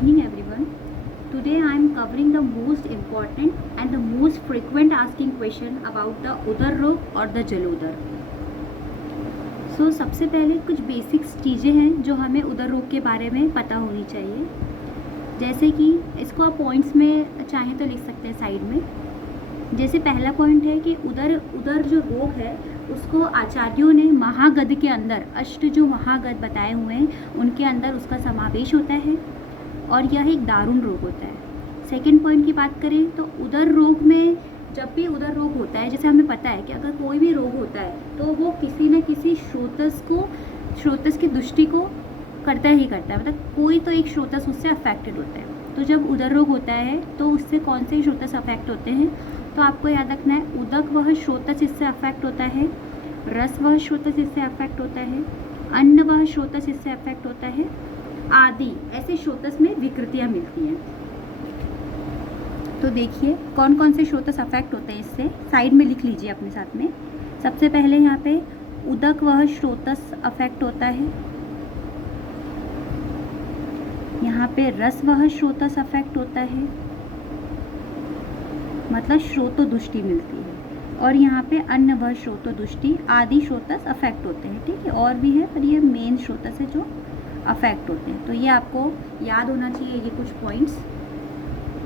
evening everyone. Today I am covering the most important and the most frequent asking question about the उदर रोग और the जलोदर. सबसे पहले कुछ बेसिक्स चीज़ें हैं जो हमें उदर रोग के बारे में पता होनी चाहिए. जैसे कि इसको आप पॉइंट्स में चाहें तो लिख सकते हैं साइड में. जैसे पहला पॉइंट है कि उदर जो रोग है उसको आचार्यों ने महागध के अंदर अष्ट जो महागध बताए हुए हैं उनके अंदर उसका समावेश होता है और यह एक दारुण रोग होता है. सेकंड पॉइंट की बात करें तो उदर रोग में जब भी उदर रोग होता है, जैसे हमें पता है कि अगर कोई भी रोग होता है तो वो किसी न किसी स्रोतस की दृष्टि को करता ही करता है, मतलब कोई तो एक स्रोतस उससे अफेक्टेड होता है. तो जब उदर रोग होता है तो उससे कौन से स्रोतस अफेक्ट होते हैं, तो आपको याद रखना है उदक वह स्रोतस इससे अफेक्ट होता है, रस वह स्रोतस इससे अफेक्ट होता है, अन्न वह स्रोतस इससे अफेक्ट होता है, आदि ऐसे स्रोतस में विकृतियाँ मिलती हैं. तो देखिए कौन कौन से स्रोतस अफेक्ट होते हैं, इससे साइड में लिख लीजिए अपने साथ में. सबसे पहले यहाँ पे उदक वह स्रोतस अफेक्ट होता है, यहाँ पे रस वह स्रोतस अफेक्ट होता है, मतलब स्रोतोदुष्टि मिलती है, और यहाँ पे अन्न वह स्रोतोदुष्टि आदि स्रोतस अफेक्ट होते हैं. ठीक है, और भी है पर ये मेन स्रोतस है जो अफेक्ट होते हैं. तो ये आपको याद होना चाहिए ये कुछ पॉइंट्स.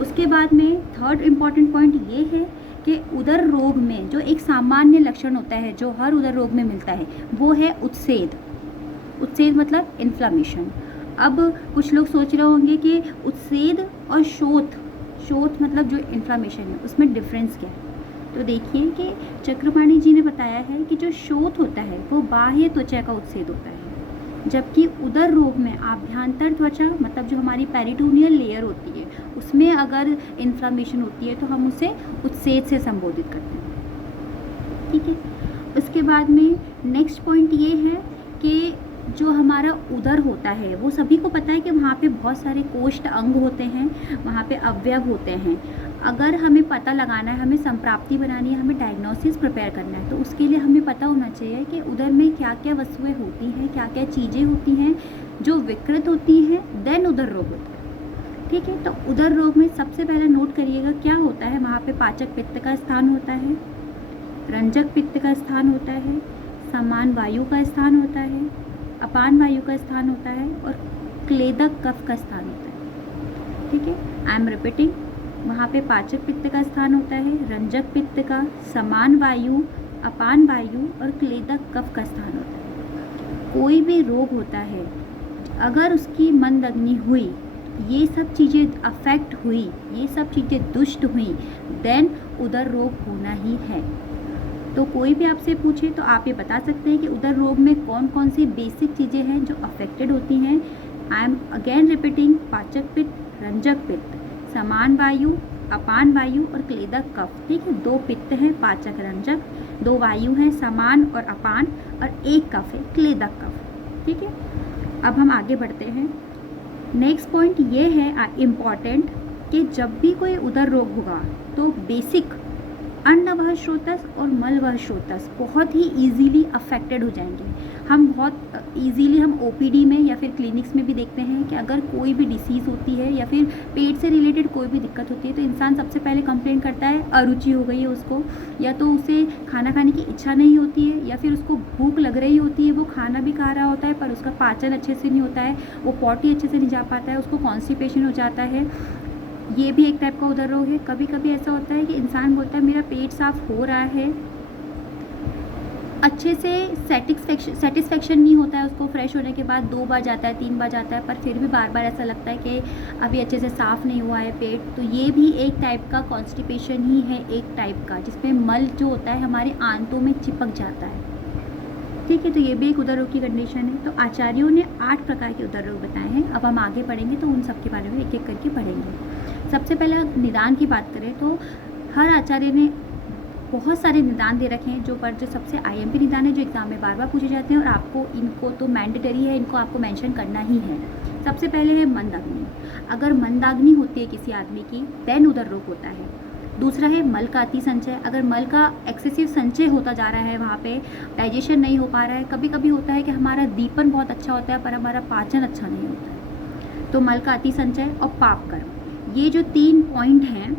उसके बाद में थर्ड इम्पॉर्टेंट पॉइंट ये है कि उदर रोग में जो एक सामान्य लक्षण होता है जो हर उदर रोग में मिलता है वो है उत्सेद. उत्सेद मतलब इन्फ्लामेशन. अब कुछ लोग सोच रहे होंगे कि उत्सेद और शोथ मतलब जो इन्फ्लामेशन है उसमें डिफरेंस क्या है. तो देखिए कि चक्रपाणी जी ने बताया है कि जो शोथ होता है वो बाह्य त्वचा का उत्सेद होता है, जबकि उदर रोग में आभ्यंतर त्वचा मतलब जो हमारी पेरिटोनियल लेयर होती है उसमें अगर इन्फ्लामेशन होती है तो हम उसे उत्सेद से संबोधित करते हैं. ठीक है. उसके बाद में नेक्स्ट पॉइंट ये है कि जो हमारा उदर होता है वो सभी को पता है कि वहाँ पे बहुत सारे कोष्ठ अंग होते हैं, वहाँ पे अवयव होते हैं. अगर हमें पता लगाना है, हमें संप्राप्ति बनानी है, हमें डायग्नोसिस प्रिपेयर करना है, तो उसके लिए हमें पता होना चाहिए कि उदर में क्या क्या वस्तुएं होती हैं, क्या क्या चीज़ें होती हैं जो विकृत होती हैं, देन उदर रोग होता है. ठीक है. तो उदर रोग में सबसे पहले नोट करिएगा क्या होता है. वहाँ पे पाचक पित्त का स्थान होता है, रंजक पित्त का स्थान होता है, समान वायु का स्थान होता है, अपान वायु का स्थान होता है और क्लेदक कफ का स्थान होता है. ठीक है. I am repeating. वहाँ पे पाचक पित्त का स्थान होता है, रंजक पित्त का, समान वायु, अपान वायु और क्लेदक कफ का स्थान होता है. कोई भी रोग होता है अगर उसकी मंद अग्नि हुई, ये सब चीज़ें अफेक्ट हुई, ये सब चीज़ें दुष्ट हुई, देन उदर रोग होना ही है. तो कोई भी आपसे पूछे तो आप ये बता सकते हैं कि उदर रोग में कौन कौन सी बेसिक चीज़ें हैं जो अफेक्टेड होती हैं. I am again repeating. पाचक पित्त, रंजक पित्त, समान वायु, अपान वायु और क्लेदक कफ. ठीक है. 2 पित्त हैं पाचक रंजक, 2 वायु हैं समान और अपान और 1 कफ है क्लेदक कफ. ठीक है. अब हम आगे बढ़ते हैं. नेक्स्ट पॉइंट ये है इम्पॉर्टेंट कि जब भी कोई उदर रोग होगा तो बेसिक अन्न वह स्रोतस और मल वह स्रोतस बहुत ही इजीली अफेक्टेड हो जाएंगे. हम बहुत इजीली हम ओपीडी में या फिर क्लिनिक्स में भी देखते हैं कि अगर कोई भी डिसीज़ होती है या फिर पेट से रिलेटेड कोई भी दिक्कत होती है तो इंसान सबसे पहले कंप्लेंट करता है अरुचि हो गई है उसको, या तो उसे खाना खाने की इच्छा नहीं होती है, या फिर उसको भूख लग रही होती है, वो खाना भी खा रहा होता है पर उसका पाचन अच्छे से नहीं होता है, वो पॉटी अच्छे से नहीं जा पाता है, उसको कॉन्स्टिपेशन हो जाता है. ये भी एक टाइप का उदर रोग है. कभी कभी ऐसा होता है कि इंसान बोलता है मेरा पेट साफ हो रहा है, अच्छे से सेटिस्फेक्शन नहीं होता है उसको, फ्रेश होने के बाद 2 बार जाता है 3 बार जाता है पर फिर भी बार बार ऐसा लगता है कि अभी अच्छे से साफ़ नहीं हुआ है पेट. तो ये भी एक टाइप का कॉन्स्टिपेशन ही है, एक टाइप का, जिसमें मल जो होता है हमारे आंतों में चिपक जाता है. ठीक है. तो ये भी एक उदर रोग की कंडीशन है. तो आचार्यों ने 8 प्रकार के उदर रोग बताए हैं. अब हम आगे पढ़ेंगे तो उन सब के बारे में एक एक करके पढ़ेंगे. सबसे पहले निदान की बात करें तो हर आचार्य ने बहुत सारे निदान दे रखे हैं जो सबसे आईएमपी निदान है जो एग्जाम में बार बार पूछे जाते हैं और आपको इनको तो मैंडेटरी है, इनको आपको मेंशन करना ही है. सबसे पहले है मंदाग्नि. अगर मंदाग्नि होती है किसी आदमी की देन उदर रोग होता है. दूसरा है मल का अति संचय. अगर मल का एक्सेसिव संचय होता जा रहा है, वहाँ पे डाइजेशन नहीं हो पा रहा है. कभी कभी होता है कि हमारा दीपन बहुत अच्छा होता है पर हमारा पाचन अच्छा नहीं होता है. तो मल का अति संचय और पाप कर्म, ये जो 3 पॉइंट हैं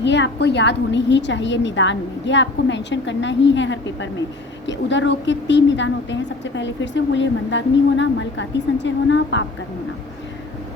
ये आपको याद होने ही चाहिए निदान में। ये आपको मेंशन करना ही है हर पेपर में कि उदर रोग के 3 निदान होते हैं। सबसे पहले फिर से बोलिए, मंदाग्नि होना, मल का अति संचय होना, पाप कर्म होना।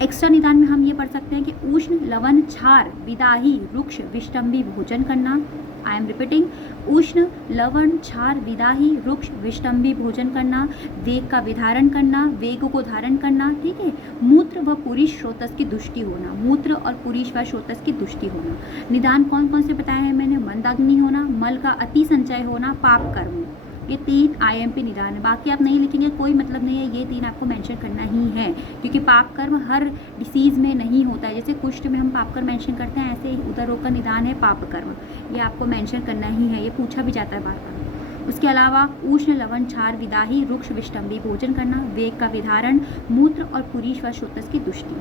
एक्स्ट्रा निदान में हम ये पढ़ सकते हैं कि उष्ण, लवन, क्षार, विदाही, रुक्ष, विष्टम्भी भोजन करना। आई एम रिपीटिंग, उष्ण, लवण, क्षार, विदाही, रुक्ष, विष्टम्भी भोजन करना, वेग का विधारण करना, वेग को धारण करना, ठीक है। मूत्र व पुरीष स्रोतस की दुष्टि होना, मूत्र और पुरीष व स्रोतस की दुष्टि होना। निदान कौन कौन से बताए हैं मैंने? मंदाग्नि होना, मल का अति संचय होना, पाप कर्म। ये 3 IMP निदान है। बाकी आप नहीं लिखेंगे कोई मतलब नहीं है, ये 3 आपको मेंशन करना ही है, क्योंकि पाप कर्म हर डिसीज़ में नहीं होता है। जैसे कुष्ठ में हम पाप कर्म मेंशन करते हैं, ऐसे ही उदर रोग का निदान है पाप कर्म, ये आपको मेंशन करना ही है, ये पूछा भी जाता है बार बार। उसके अलावा उष्ण, लवण, क्षार, विदाही, रुक्ष, विष्टम्भी भोजन करना, वेग का विधारण, मूत्र और पुरीष व स्रोतस की दुष्टि।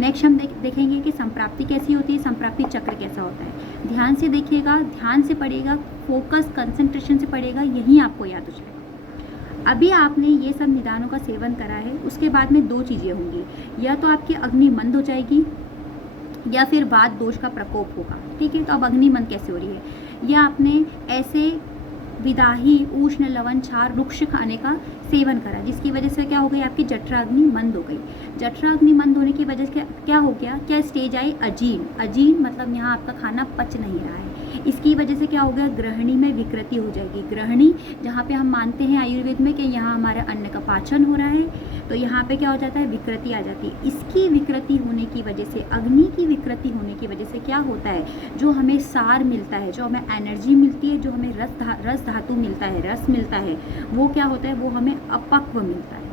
नेक्स्ट हम देखेंगे कि संप्राप्ति कैसी होती है, संप्राप्ति चक्र कैसा होता है। ध्यान से देखिएगा, ध्यान से पढ़िएगा, फोकस कंसंट्रेशन से पढ़िएगा, यही आपको याद हो जाएगा। अभी आपने ये सब निदानों का सेवन करा है, उसके बाद में 2 चीज़ें होंगी, या तो आपकी अग्नि मंद हो जाएगी या फिर वात दोष का प्रकोप होगा, ठीक है। तो अब अग्नि मंद कैसे हो रही है? या आपने ऐसे विदाही, उष्ण, लवण, क्षार, रुक्ष खाने का सेवन करा, जिसकी वजह से क्या हो गई? आपकी जठराग्नि मंद हो गई। जठराग्नि मंद होने की वजह से क्या हो गया? क्या स्टेज आई? अजीर्ण। अजीर्ण मतलब यहाँ आपका खाना पच नहीं रहा है, इसकी वजह से क्या हो गया? ग्रहणी में विकृति हो जाएगी। ग्रहणी, जहाँ पे हम मानते हैं आयुर्वेद में कि यहाँ हमारे अन्न का पाचन हो रहा है, तो यहाँ पे क्या हो जाता है? विकृति आ जाती है। इसकी विकृति होने की वजह से, अग्नि की विकृति होने की वजह से क्या होता है? जो हमें सार मिलता है, जो हमें एनर्जी मिलती है, जो हमें रस धातु मिलता है, रस मिलता है, वो क्या होता है? वो हमें अपक्व मिलता है।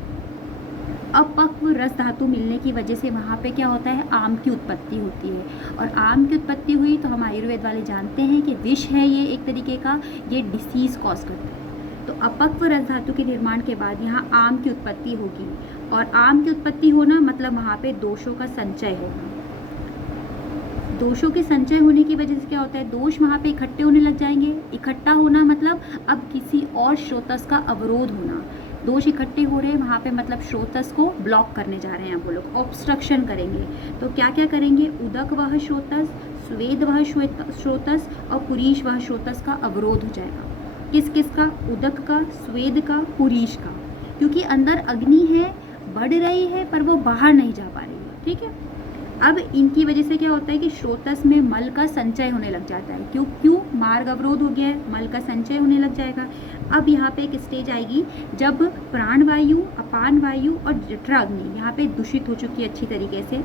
अपक्व रस धातु मिलने की वजह से वहाँ पे क्या होता है? आम की उत्पत्ति होती है, और आम की उत्पत्ति हुई तो हम आयुर्वेद वाले जानते हैं कि विष है ये एक तरीके का, ये डिसीज़ कॉज करता है। तो अपक्व रस धातु के निर्माण के बाद यहाँ आम की उत्पत्ति होगी, और आम की उत्पत्ति होना मतलब वहाँ पे दोषों का संचय होगा। दोषों के संचय होने की वजह से क्या होता है? दोष वहाँ पे इकट्ठे होने लग जाएंगे। इकट्ठा होना मतलब अब किसी और स्रोतस का अवरोध होना। दोष इकट्ठे हो रहे हैं वहाँ पे, मतलब स्रोतस को ब्लॉक करने जा रहे हैं वो लोग, ऑब्स्ट्रक्शन करेंगे। तो क्या क्या करेंगे? उदक वह स्रोतस, स्वेद वह स्रोतस और पुरीष वह स्रोतस का अवरोध हो जाएगा। किस किस का? उदक का, स्वेद का, पुरीष का, क्योंकि अंदर अग्नि है, बढ़ रही है, पर वो बाहर नहीं जा पा रही है, ठीक है। अब इनकी वजह से क्या होता है कि स्रोतस में मल का संचय होने लग जाता है। क्यों? मार्ग अवरोध हो गया है, मल का संचय होने लग जाएगा। अब यहाँ पे एक स्टेज आएगी जब प्राणवायु, अपान वायु और जठराग्नि यहाँ पे दूषित हो चुकी है अच्छी तरीके से।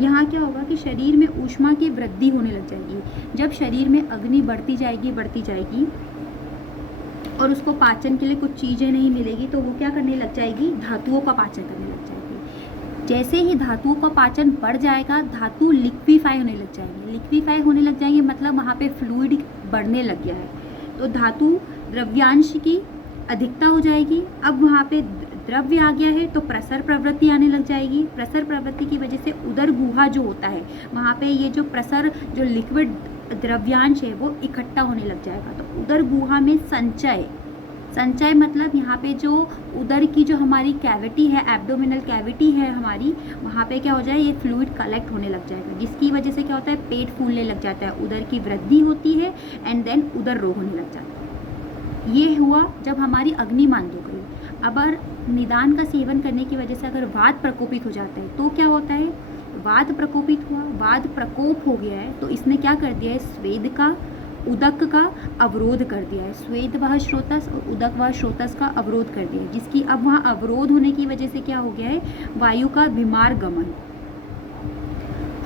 यहाँ क्या होगा कि शरीर में ऊष्मा की वृद्धि होने लग जाएगी। जब शरीर में अग्नि बढ़ती जाएगी और उसको पाचन के लिए कुछ चीज़ें नहीं मिलेगी, तो वो क्या करने लग जाएगी? धातुओं का पाचन करने लग जाएगी। जैसे ही धातुओं का पाचन बढ़ जाएगा, धातु लिक्विफाई होने लग जाएंगे। लिक्विफाई होने लग जाएंगे मतलब वहाँ पे फ्लूइड बढ़ने लग गया है, तो धातु द्रव्यांश की अधिकता हो जाएगी। अब वहाँ पे द्रव्य आ गया है तो प्रसर प्रवृत्ति आने लग जाएगी। प्रसर प्रवृत्ति की वजह से उदर गुहा जो होता है वहाँ पे ये जो प्रसर, जो लिक्विड द्रव्यांश है वो इकट्ठा होने लग जाएगा। तो उदर गुहा में संचय मतलब यहाँ पे जो उदर की जो हमारी कैविटी है, एब्डोमिनल कैविटी है हमारी, वहाँ पे क्या हो जाए? ये फ्लूइड कलेक्ट होने लग जाएगा, जिसकी वजह से क्या होता है? पेट फूलने लग जाता है, उदर की वृद्धि होती है, एंड देन उदर रोग होने लग जाता है। ये हुआ जब हमारी अग्नि मंद हो गई। अगर निदान का सेवन करने की वजह से अगर वात प्रकोपित हो जाता है तो क्या होता है? वात प्रकोपित हुआ, वात प्रकोप हो गया है, तो इसने क्या कर दिया है? स्वेद का, उदक का अवरोध कर दिया है। स्वेद वह स्रोतस और उदक वह स्रोतस का अवरोध कर दिया है, जिसकी अब वहाँ अवरोध होने की वजह से क्या हो गया है? वायु का बीमार गमन।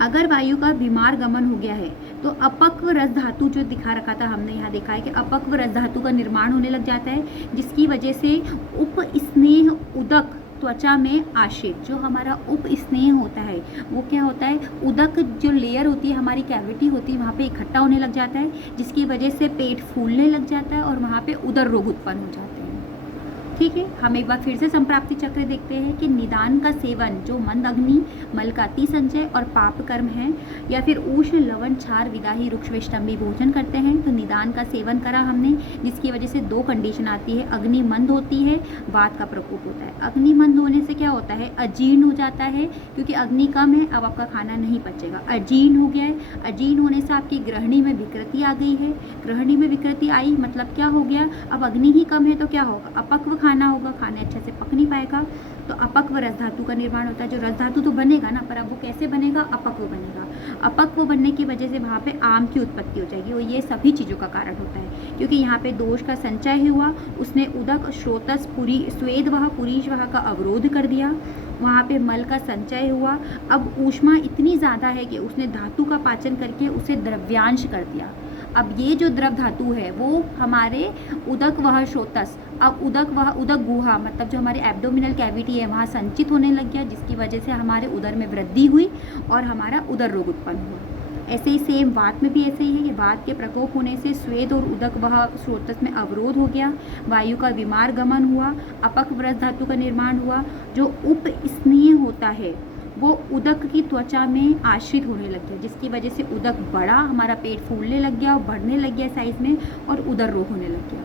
अगर वायु का बीमार गमन हो गया है तो अपक्व रस धातु जो दिखा रखा था हमने, यहाँ देखा है कि अपक्व रस धातु का निर्माण होने लग जाता है, जिसकी वजह से उप स्नेह उदक त्वचा में आश्रित, जो हमारा उप स्नेह होता है वो क्या होता है? उदक जो लेयर होती है, हमारी कैविटी होती है, वहाँ पे इकट्ठा होने लग जाता है, जिसकी वजह से पेट फूलने लग जाता है और वहाँ पे उदर रोग उत्पन्न हो जाते हैं। ठीक है। हम एक बार फिर से संप्राप्ति चक्र देखते हैं कि निदान का सेवन जो मंद अग्नि, मल का अति संचय और पाप कर्म है, या फिर उष्ण लवण क्षार विदाही रुक्षवेष्टम्भी भोजन करते हैं। तो निदान का सेवन करा हमने, जिसकी वजह से दो कंडीशन आती है, अग्नि मंद होती है, वात का प्रकोप होता है। अग्नि मंद होने से क्या होता है, अजीर्ण हो जाता है, क्योंकि अग्नि कम है, अब आपका खाना नहीं पचेगा, अजीर्ण हो गया है। अजीर्ण होने से आपकी ग्रहणी में विकृति आ गई है, ग्रहणी में विकृति आई मतलब क्या हो गया, अब अग्नि ही कम है तो क्या होगा, अपक्व खाना होगा, खाने अच्छे से पक नहीं पाएगा, तो अपक्व रस धातु का निर्माण होता है। जो रस धातु तो बनेगा ना, पर अब वो कैसे बनेगा, अपक्व बनेगा। अपक्व बनने की वजह से वहाँ पे आम की उत्पत्ति हो जाएगी, और ये सभी चीज़ों का कारण होता है, क्योंकि यहाँ पे दोष का संचय हुआ, उसने उदक, श्रोतस, पुरी, स्वेदवह, पुरीशवह का अवरोध कर दिया, वहाँ पे मल का संचय हुआ। अब ऊष्मा इतनी ज़्यादा है कि उसने धातु का पाचन करके उसे द्रव्यांश कर दिया। अब ये जो द्रव धातु है वो हमारे उदक वह श्रोतस, अब उदक वह उदक गुहा मतलब जो हमारे एब्डोमिनल कैविटी है वहाँ संचित होने लग गया, जिसकी वजह से हमारे उदर में वृद्धि हुई और हमारा उदर रोग उत्पन्न हुआ। ऐसे ही सेम वात में भी ऐसे ही है कि वात के प्रकोप होने से स्वेद और उदक वह श्रोतस में अवरोध हो गया, वायु का विमार गमन हुआ, अपक्व रस धातु का निर्माण हुआ। जो उपस्नीय होता है वो उदक की त्वचा में आश्रित होने लग गया, जिसकी वजह से उदक बढ़ा, हमारा पेट फूलने लग गया और बढ़ने लग गया साइज में, और उदर रोग होने लग गया।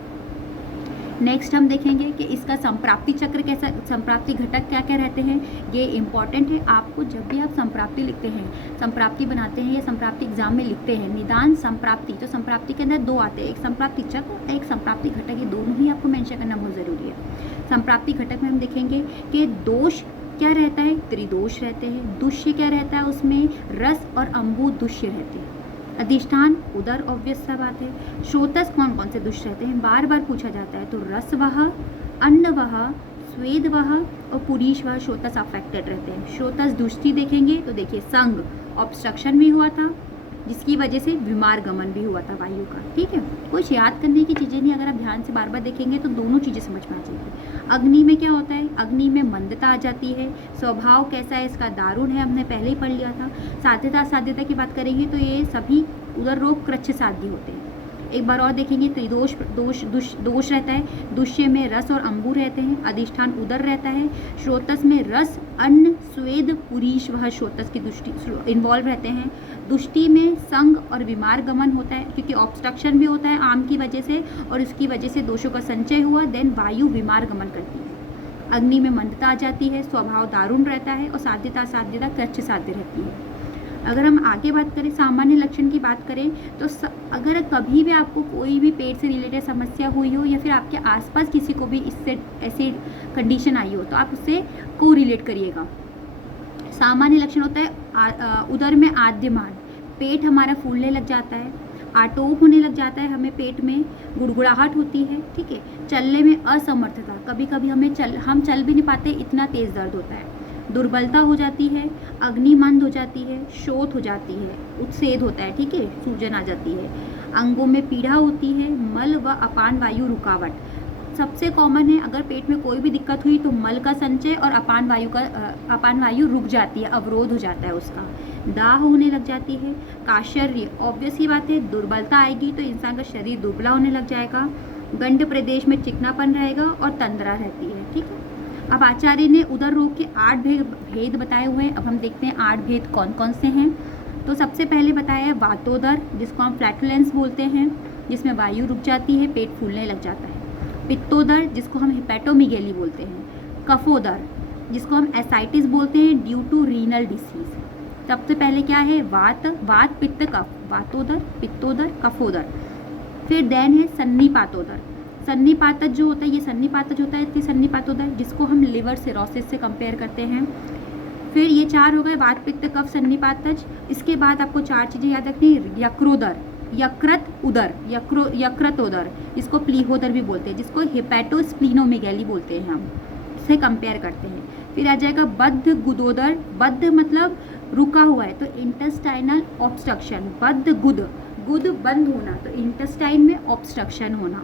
नेक्स्ट हम देखेंगे कि इसका संप्राप्ति चक्र कैसा, संप्राप्ति घटक क्या क्या रहते हैं, ये इंपॉर्टेंट है। आपको जब भी आप संप्राप्ति लिखते हैं, संप्राप्ति बनाते हैं या संप्राप्ति एग्जाम में लिखते हैं, निदान संप्राप्ति, तो संप्राप्ति के अंदर दो आते हैं, एक संप्राप्ति चक्र, एक संप्राप्ति घटक, ये दोनों ही आपको मेंशन करना बहुत ज़रूरी है। संप्राप्ति घटक में हम देखेंगे कि दोष क्या रहता है, त्रिदोष रहते हैं। दुष्य क्या रहता है, उसमें रस और अम्बु दुष्य रहते हैं। अधिष्ठान उदर, ऑब्वियस सा बात है। श्रोतस कौन कौन से दुष्य रहते हैं, बार बार पूछा जाता है, तो रस वह, अन्न वह, स्वेद वह और पुरीश वह श्रोतस अफेक्टेड रहते हैं। श्रोतस दुष्टि देखेंगे तो देखिए संग, ऑब्स्ट्रक्शन भी हुआ था, जिसकी वजह से विमार गमन भी हुआ था वायु का। ठीक है, कुछ याद करने की चीज़ें नहीं, अगर आप ध्यान से बार बार देखेंगे तो दोनों चीज़ें समझ में आ जाएगी। अग्नि में क्या होता है, अग्नि में मंदता आ जाती है, स्वभाव कैसा है इसका, दारुण है, हमने पहले ही पढ़ लिया था। साध्यता की बात करेंगे तो ये सभी उदर रोग कृच्छ साध्य होते हैं। एक बार और देखेंगे, त्रिदोष दोष रहता है, दुष्य में रस और अंबु रहते हैं, अधिष्ठान उदर रहता है, श्रोतस में रस, अन्न, स्वेद, पुरीश वह श्रोतस की दुष्टि इन्वॉल्व रहते हैं। दुष्टि में संग और विमार गमन होता है, क्योंकि ऑब्स्ट्रक्शन भी होता है आम की वजह से, और उसकी वजह से दोषों का संचय हुआ, देन वायु विमार गमन करती है। अग्नि में मंदता आ जाती है, स्वभाव दारुण रहता है, और साध्यता कृच्छ साध्य रहती है। अगर हम आगे बात करें, सामान्य लक्षण की बात करें, तो अगर कभी भी आपको कोई भी पेट से रिलेटेड समस्या हुई हो, या फिर आपके आसपास किसी को भी इससे ऐसी कंडीशन आई हो, तो आप उससे को रिलेट करिएगा। सामान्य लक्षण होता है उदर में आद्यमान, पेट हमारा फूलने लग जाता है, आटोप होने लग जाता है, हमें पेट में गुड़गुड़ाहट होती है। ठीक है, चलने में असमर्थता, कभी कभी हम चल भी नहीं पाते, इतना तेज़ दर्द होता है। दुर्बलता हो जाती है, अग्निमंद हो जाती है, शोथ हो जाती है, उत्सेद होता है, ठीक है, सूजन आ जाती है, अंगों में पीड़ा होती है, मल व अपान वायु रुकावट सबसे कॉमन है। अगर पेट में कोई भी दिक्कत हुई तो मल का संचय और अपान वायु रुक जाती है, अवरोध हो जाता है उसका, दाह होने लग जाती है, काशर्य, ऑब्वियस ही बात है, दुर्बलता आएगी तो इंसान का शरीर दुबला होने लग जाएगा, गंड प्रदेश में चिकनापन रहेगा और तंद्रा रहती है। ठीक है, अब आचार्य ने उदर रोग के 8 भेद बताए हुए हैं। अब हम देखते हैं 8 भेद कौन कौन से हैं। तो सबसे पहले बताया है वातोदर, जिसको हम फ्लैटुलेंस बोलते हैं, जिसमें वायु रुक जाती है, पेट फूलने लग जाता है। पित्तोदर, जिसको हम हेपेटोमीगेली बोलते हैं। कफोदर, जिसको हम एसाइटिस बोलते हैं ड्यू टू रीनल डिसीज। सबसे पहले क्या है, वात पित्त कफ, वातोदर, पित्तोदर, कफोदर। फिर देन है सन्निपातोदर, सन्निपातज जो होता है, ये सन्निपातज होता है, सन्निपातोदर, जिसको हम लिवर सिरोसिस से कंपेयर करते हैं। फिर ये 4 हो गए, वात पित्त कफ सन्निपातज। इसके बाद आपको 4 चीज़ें याद रखनी, यक्रोदर, यकृत उदर, यकृतोदर, जिसको प्लीहोदर भी बोलते हैं, जिसको हेपेटोस्प्लीनोमेगैली बोलते हैं, हम इससे कंपेयर करते हैं। फिर आ जाएगा बद्ध गुदोदर, बद्ध मतलब रुका हुआ है, तो इंटेस्टाइनल ऑब्स्ट्रक्शन, बद्ध गुद बंद होना, तो इंटेस्टाइन में ऑब्स्ट्रक्शन होना।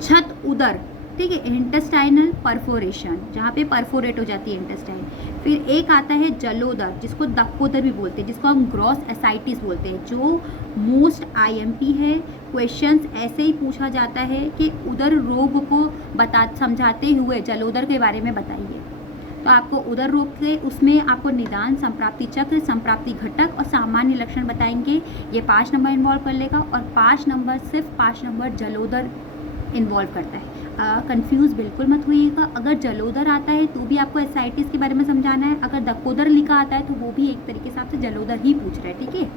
छत उदर, ठीक है, इंटेस्टाइनल परफोरेशन, जहाँ पे परफोरेट हो जाती है इंटेस्टाइन। फिर एक आता है जलोदर, जिसको दक्कोदर भी बोलते हैं, जिसको हम ग्रॉस एसाइटिस बोलते हैं, जो मोस्ट आईएमपी है। क्वेश्चंस ऐसे ही पूछा जाता है कि उदर रोग को समझाते हुए जलोदर के बारे में बताइए। तो आपको उदर रोग के उसमें आपको निदान, संप्राप्ति चक्र, संप्राप्ति घटक और सामान्य लक्षण बताएंगे। ये 5 नंबर इन्वॉल्व कर लेगा, और 5 नंबर, सिर्फ 5 नंबर जलोदर इन्वॉल्व करता है। कंफ्यूज बिल्कुल मत होइएगा। अगर जलोदर आता है तो भी आपको एसाइटिस के बारे में समझाना है, अगर दक्कोदर लिखा आता है तो वो भी एक तरीके से आपसे जलोदर ही पूछ रहा है, ठीक है।